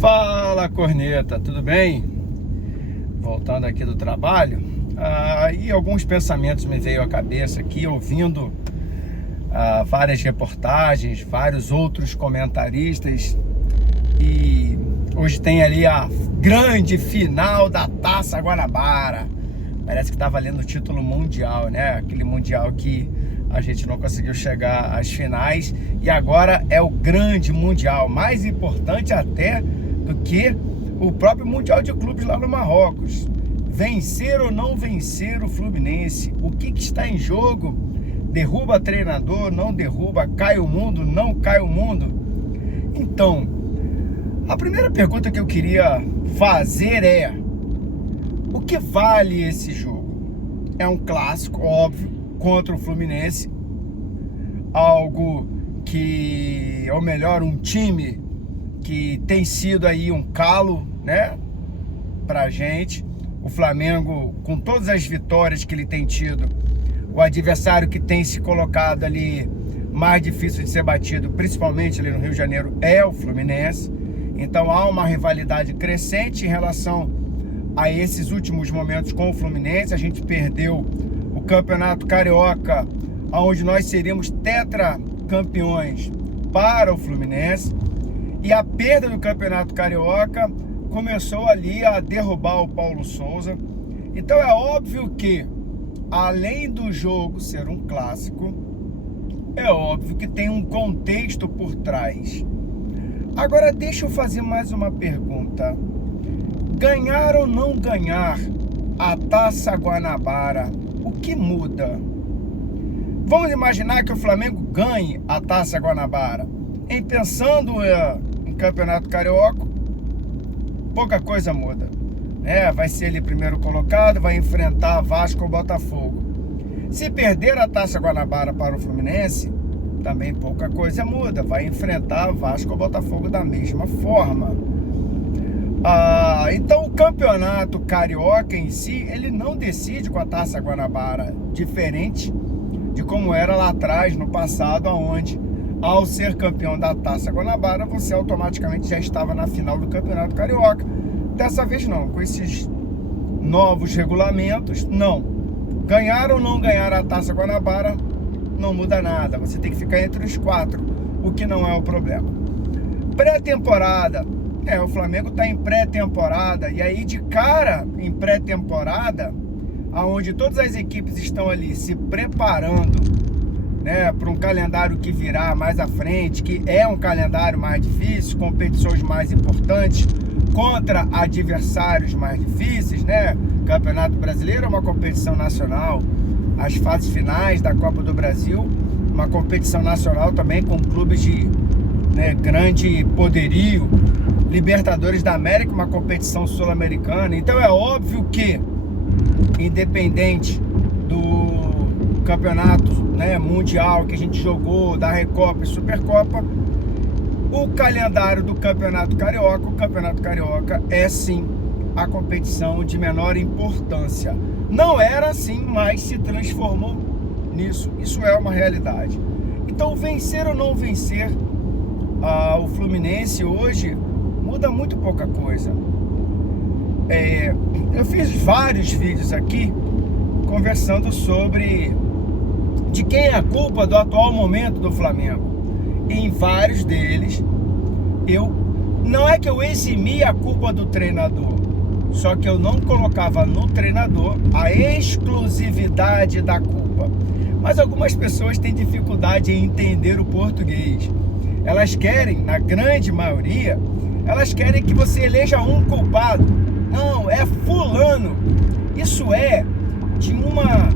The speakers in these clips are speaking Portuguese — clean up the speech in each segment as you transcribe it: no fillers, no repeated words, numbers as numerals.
Fala, corneta, tudo bem? Voltando aqui do trabalho, e alguns pensamentos me veio à cabeça aqui, ouvindo várias reportagens, vários outros comentaristas, e hoje tem ali a grande final da Taça Guanabara. Parece que está valendo o título mundial, né? Aquele mundial que a gente não conseguiu chegar às finais, e agora é o grande mundial, mais importante até do que o próprio mundial de clubes lá no Marrocos. Vencer ou não vencer o Fluminense, o que está em jogo? Derruba treinador, não derruba, cai o mundo, não cai o mundo? Então, a primeira pergunta que eu queria fazer é: o que vale esse jogo? É um clássico, óbvio, contra o Fluminense, algo que, ou melhor, um time que tem sido aí um calo, né, pra gente. O Flamengo, com todas as vitórias que ele tem tido, o adversário que tem se colocado ali mais difícil de ser batido, principalmente ali no Rio de Janeiro, é o Fluminense. Então há uma rivalidade crescente em relação a esses últimos momentos com o Fluminense. A gente perdeu o Campeonato Carioca, onde nós seríamos tetracampeões, para o Fluminense. E a perda do Campeonato Carioca começou ali a derrubar o Paulo Souza. Então é óbvio que, além do jogo ser um clássico, é óbvio que tem um contexto por trás. Agora deixa eu fazer mais uma pergunta. Ganhar ou não ganhar a Taça Guanabara, o que muda? Vamos imaginar que o Flamengo ganhe a Taça Guanabara. Em pensando em Campeonato Carioca, pouca coisa muda, né? Vai ser ele primeiro colocado, vai enfrentar Vasco ou Botafogo. Se perder a Taça Guanabara para o Fluminense, também pouca coisa muda, vai enfrentar Vasco ou Botafogo da mesma forma. Então o Campeonato Carioca em si, ele não decide com a Taça Guanabara, diferente de como era lá atrás, no passado, onde, ao ser campeão da Taça Guanabara, você automaticamente já estava na final do Campeonato Carioca. Dessa vez não, com esses novos regulamentos, não. Ganhar ou não ganhar a Taça Guanabara não muda nada, você tem que ficar entre os quatro, o que não é o problema. Pré-temporada, o Flamengo está em pré-temporada, e aí de cara em pré-temporada, onde todas as equipes estão ali se preparando, né, para um calendário que virá mais à frente, que é um calendário mais difícil, competições mais importantes contra adversários mais difíceis, né? Campeonato Brasileiro é uma competição nacional, as fases finais da Copa do Brasil, uma competição nacional também com clubes de, né, grande poderio, Libertadores da América, uma competição sul-americana. Então é óbvio que, independente do campeonato, né, mundial que a gente jogou, da Recopa e Supercopa, o calendário do Campeonato Carioca, o Campeonato Carioca é sim a competição de menor importância. Não era assim, mas se transformou nisso. Isso é uma realidade. Então vencer ou não vencer o Fluminense hoje muda muito pouca coisa. Eu fiz vários vídeos aqui conversando sobre de quem é a culpa do atual momento do Flamengo. E em vários deles, não é que eu eximi a culpa do treinador, só que eu não colocava no treinador a exclusividade da culpa. Mas algumas pessoas têm dificuldade em entender o português. Elas querem, na grande maioria, elas querem que você eleja um culpado. Não, é fulano. Isso é de uma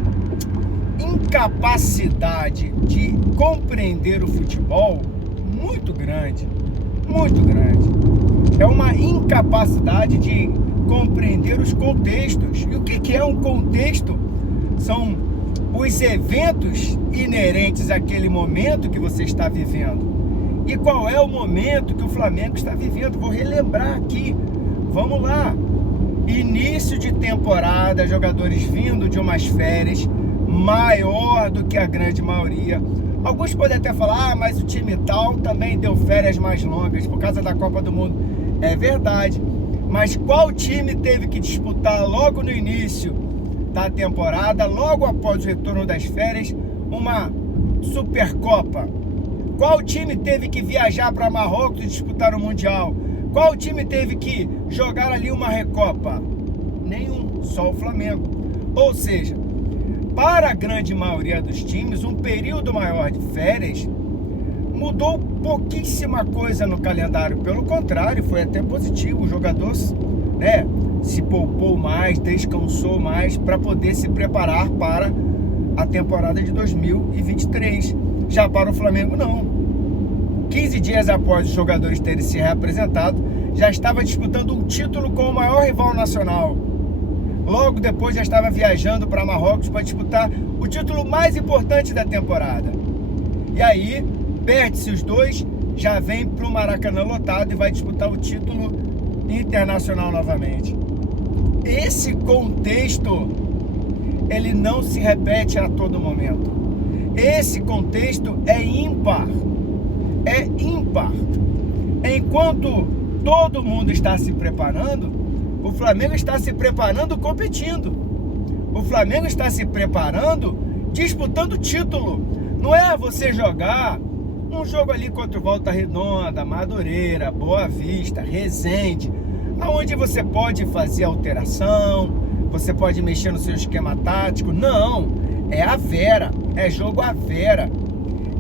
incapacidade de compreender o futebol muito grande, muito grande. É uma incapacidade de compreender os contextos. E o que é um contexto? São os eventos inerentes àquele momento que você está vivendo. E qual é o momento que o Flamengo está vivendo? Vou relembrar aqui. Vamos lá. Início de temporada, jogadores vindo de umas férias maior do que a grande maioria. Alguns podem até falar, mas o time tal também deu férias mais longas por causa da Copa do Mundo. É verdade. Mas qual time teve que disputar logo no início da temporada, logo após o retorno das férias, uma Supercopa? Qual time teve que viajar para Marrocos e disputar o Mundial? Qual time teve que jogar ali uma Recopa? Nenhum, só o Flamengo. Ou seja, para a grande maioria dos times, um período maior de férias mudou pouquíssima coisa no calendário. Pelo contrário, foi até positivo. O jogador, né, se poupou mais, descansou mais para poder se preparar para a temporada de 2023. Já para o Flamengo, não. 15 dias após os jogadores terem se reapresentado, já estava disputando um título com o maior rival nacional. Logo depois já estava viajando para Marrocos para disputar o título mais importante da temporada. E aí, perde-se os dois, já vem para o Maracanã lotado e vai disputar o título internacional novamente. Esse contexto, ele não se repete a todo momento. Esse contexto é ímpar. É ímpar. Enquanto todo mundo está se preparando, o Flamengo está se preparando competindo. O Flamengo está se preparando disputando título. Não é você jogar um jogo ali contra o Volta Redonda, Madureira, Boa Vista, Resende, aonde você pode fazer alteração, você pode mexer no seu esquema tático. Não, é a vera, é jogo à vera.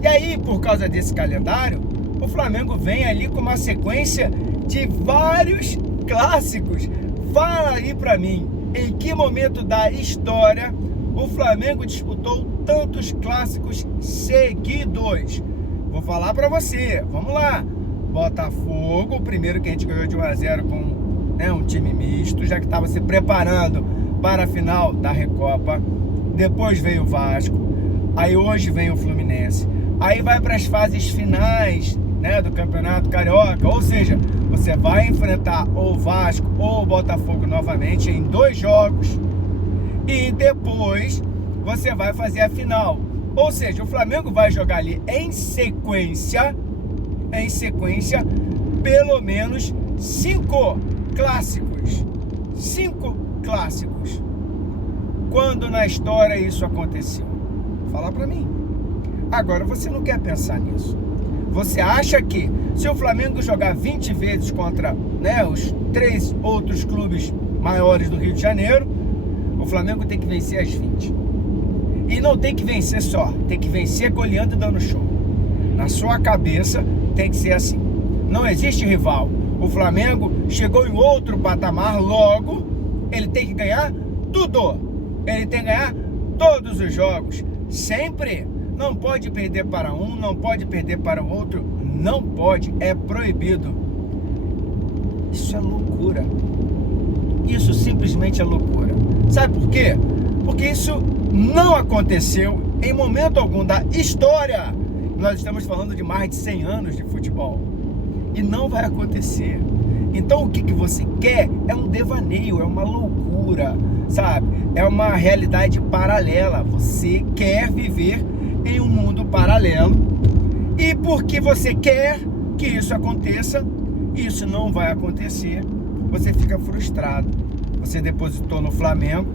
E aí, por causa desse calendário, o Flamengo vem ali com uma sequência de vários clássicos. Fala aí pra mim, em que momento da história o Flamengo disputou tantos clássicos seguidos? Vou falar pra você, vamos lá. Botafogo, o primeiro que a gente ganhou de 1-0 com, né, um time misto, já que estava se preparando para a final da Recopa. Depois veio o Vasco, aí hoje vem o Fluminense. Aí vai para as fases finais, né, do Campeonato Carioca, ou seja, você vai enfrentar ou o Vasco ou o Botafogo novamente em 2 jogos e depois você vai fazer a final. Ou seja, o Flamengo vai jogar ali em sequência, pelo menos 5 clássicos. 5 clássicos. Quando na história isso aconteceu? Fala pra mim. Agora, você não quer pensar nisso. Você acha que se o Flamengo jogar 20 vezes contra, né, os 3 outros clubes maiores do Rio de Janeiro, o Flamengo tem que vencer as 20. E não tem que vencer só, tem que vencer goleando e dando show. Na sua cabeça tem que ser assim. Não existe rival. O Flamengo chegou em outro patamar, logo ele tem que ganhar tudo. Ele tem que ganhar todos os jogos, sempre. Não pode perder para um, não pode perder para o outro, não pode, é proibido. Isso é loucura. Isso simplesmente é loucura. Sabe por quê? Porque isso não aconteceu em momento algum da história. Nós estamos falando de mais de 100 anos de futebol. E não vai acontecer. Então o que você quer é um devaneio, é uma loucura, sabe? É uma realidade paralela. Você quer viver em um mundo paralelo. E porque você quer que isso aconteça, isso não vai acontecer. Você fica frustrado. Você depositou no Flamengo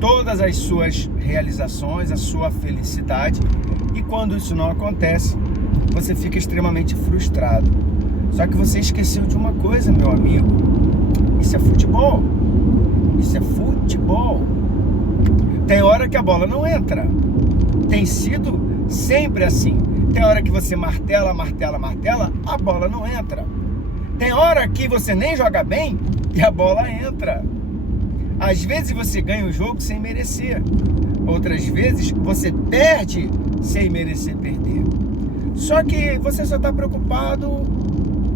todas as suas realizações, a sua felicidade, e quando isso não acontece, você fica extremamente frustrado. Só que você esqueceu de uma coisa, meu amigo. Isso é futebol. Isso é futebol. Tem hora que a bola não entra. Tem sido sempre assim. Tem hora que você martela, a bola não entra. Tem hora que você nem joga bem e a bola entra. Às vezes você ganha o jogo sem merecer. Outras vezes você perde sem merecer perder. Só que você só está preocupado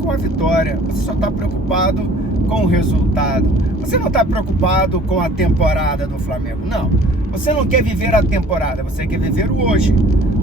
com a vitória. Você só está preocupado com o resultado. Você não está preocupado com a temporada do Flamengo. Não. Você não quer viver a temporada. Você quer viver o hoje.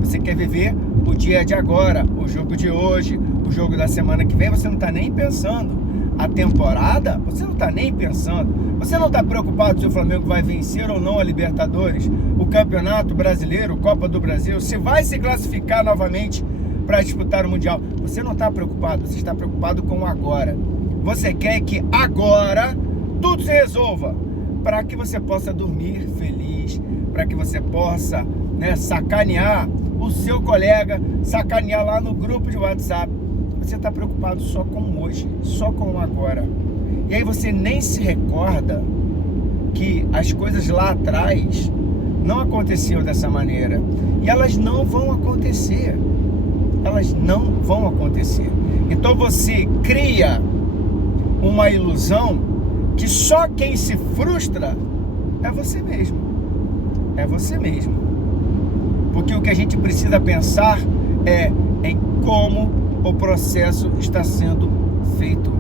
Você quer viver o dia de agora. O jogo de hoje. O jogo da semana que vem. Você não está nem pensando. A temporada, você não está nem pensando. Você não está preocupado se o Flamengo vai vencer ou não a Libertadores, o Campeonato Brasileiro, Copa do Brasil, se vai se classificar novamente para disputar o Mundial. Você não está preocupado, você está preocupado com o agora. Você quer que agora tudo se resolva, para que você possa dormir feliz, para que você possa, né, sacanear o seu colega, sacanear lá no grupo de WhatsApp. Você está preocupado só com hoje, só com o agora. E aí você nem se recorda que as coisas lá atrás não aconteciam dessa maneira. E elas não vão acontecer. Elas não vão acontecer. Então você cria uma ilusão que só quem se frustra é você mesmo. É você mesmo. Porque o que a gente precisa pensar é em como o processo está sendo feito.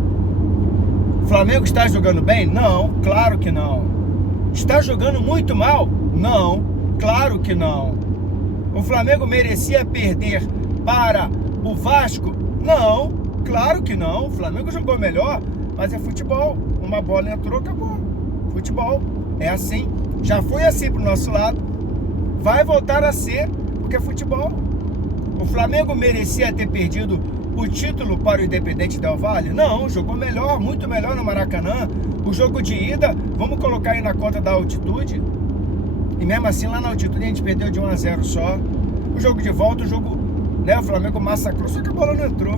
O Flamengo está jogando bem? Não, claro que não. Está jogando muito mal? Não, claro que não. O Flamengo merecia perder para o Vasco? Não, claro que não. O Flamengo jogou melhor, mas é futebol. Uma bola entrou, acabou. Futebol é assim. Já foi assim pro nosso lado. Vai voltar a ser, porque é futebol. O Flamengo merecia ter perdido o título para o Independente Del Valle? Não, jogou melhor, muito melhor no Maracanã. O jogo de ida, vamos colocar aí na conta da altitude. E mesmo assim, lá na altitude a gente perdeu de 1-0 só. O jogo de volta, o jogo, né, o Flamengo massacrou, só que a bola não entrou.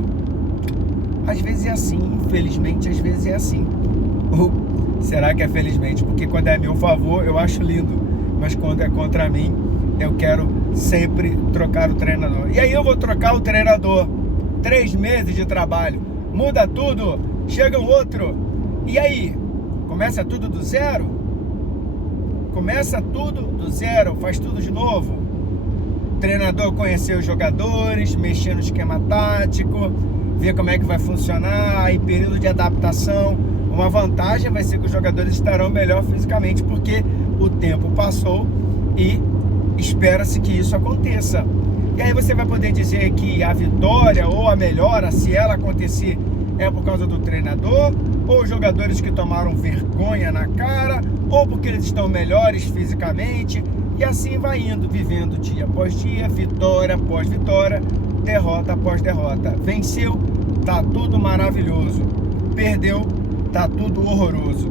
Às vezes é assim, infelizmente, às vezes é assim. Ou será que é felizmente? Porque quando é a meu favor, eu acho lindo. Mas quando é contra mim, eu quero sempre trocar o treinador. E aí eu vou trocar o treinador. 3 meses de trabalho. Muda tudo, chega um outro. E aí? Começa tudo do zero? Começa tudo do zero, faz tudo de novo. O treinador conhecer os jogadores, mexer no esquema tático, ver como é que vai funcionar, em período de adaptação. Uma vantagem vai ser que os jogadores estarão melhor fisicamente, porque o tempo passou e espera-se que isso aconteça. E aí você vai poder dizer que a vitória ou a melhora, se ela acontecer, é por causa do treinador, ou os jogadores que tomaram vergonha na cara, ou porque eles estão melhores fisicamente, e assim vai indo, vivendo dia após dia, vitória após vitória, derrota após derrota. Venceu, tá tudo maravilhoso. Perdeu, tá tudo horroroso.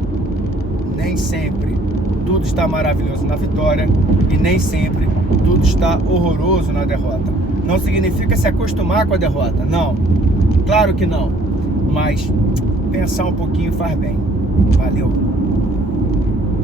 Nem sempre tudo está maravilhoso na vitória e nem sempre tudo está horroroso na derrota. Não significa se acostumar com a derrota, não. Claro que não. Mas pensar um pouquinho faz bem. Valeu.